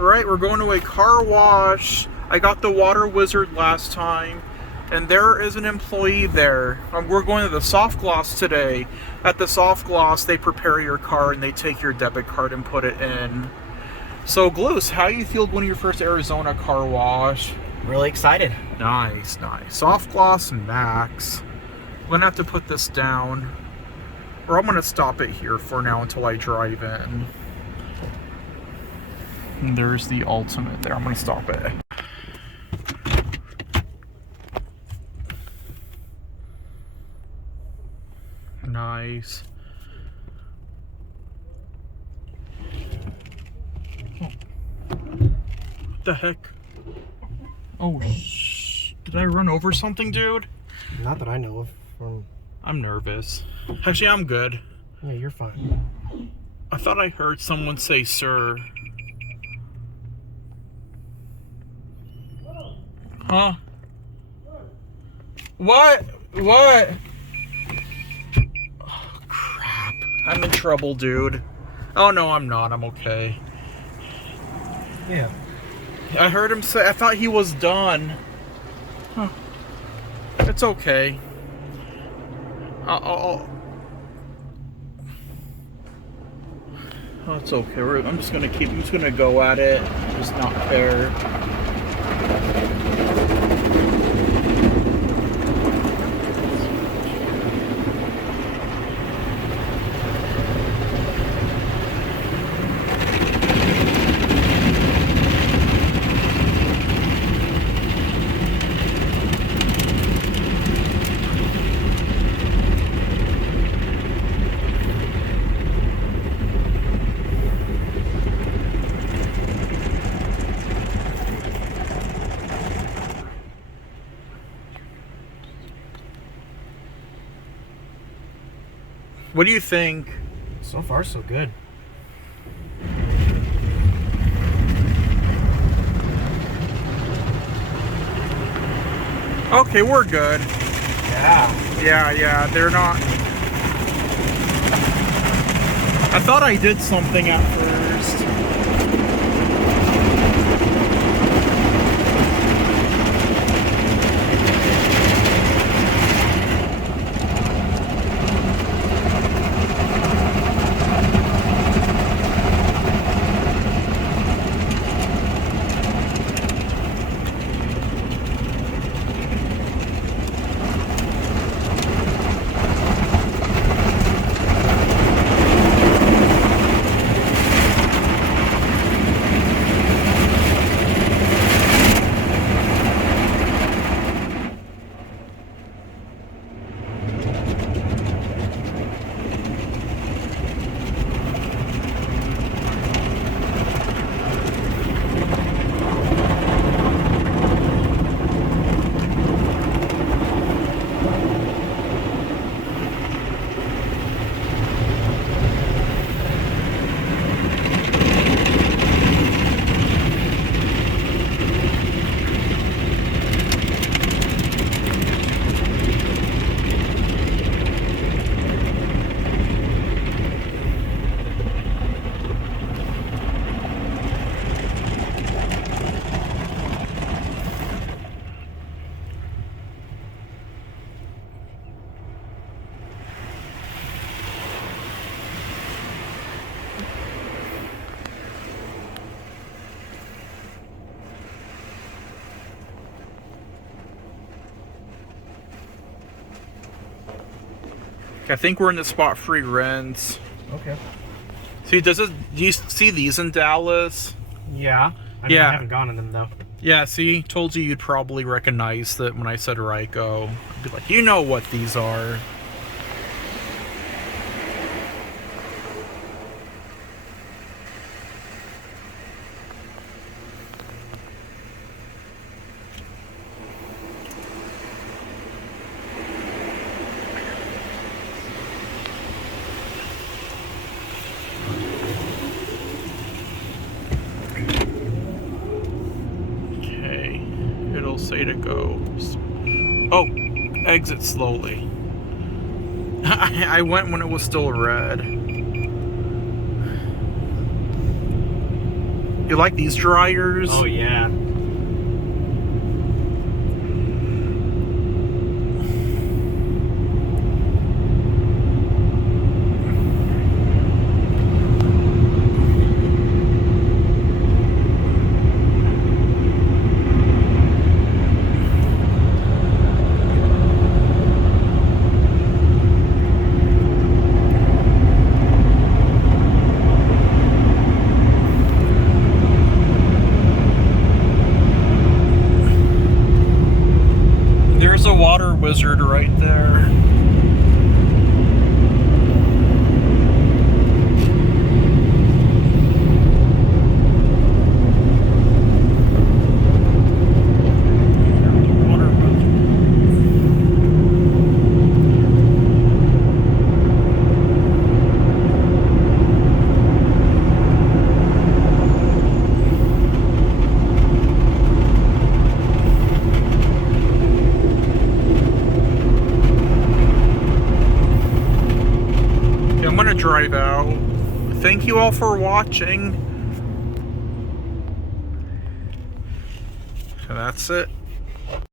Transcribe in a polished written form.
Alright, we're going to a car wash. I got the Water Wizard last time, and there is an employee there. We're going to the SoftGloss today. At the SoftGloss, they prepare your car and they take your debit card and put it in. So, Gluse, how you feel when your first Arizona car wash? Really excited. Nice. SoftGloss Maxx. I'm gonna have to put this down, or I'm gonna stop it here for now until I drive in. And there's the ultimate there. I'm gonna stop it. Nice. Oh. What the heck? Oh, did I run over something, dude? Not that I know of. I'm nervous. Actually, I'm good. Yeah, you're fine. I thought I heard someone say, sir. Huh? What? Oh, crap. I'm in trouble, dude. Oh, no, I'm not. I'm okay. Yeah. I heard him say, I thought he was done. Huh. It's okay. Oh, it's okay. I'm just gonna go at it. Just not fair. What do you think? So far, so good. Okay, we're good. Yeah, they're not. I thought I did something at first. I think we're in the spot free rents. Okay. See, do you see these in Dallas? Yeah. I haven't gone in them though. Yeah, see, told you you'd probably recognize that when I said Ryko. I'd be like, you know what these are. Say to go. Oh, exit slowly. I went when it was still red. You like these dryers? Oh yeah. There's a water wizard right there. Water wizard. I'm gonna drive out. Thank you all for watching. So that's it.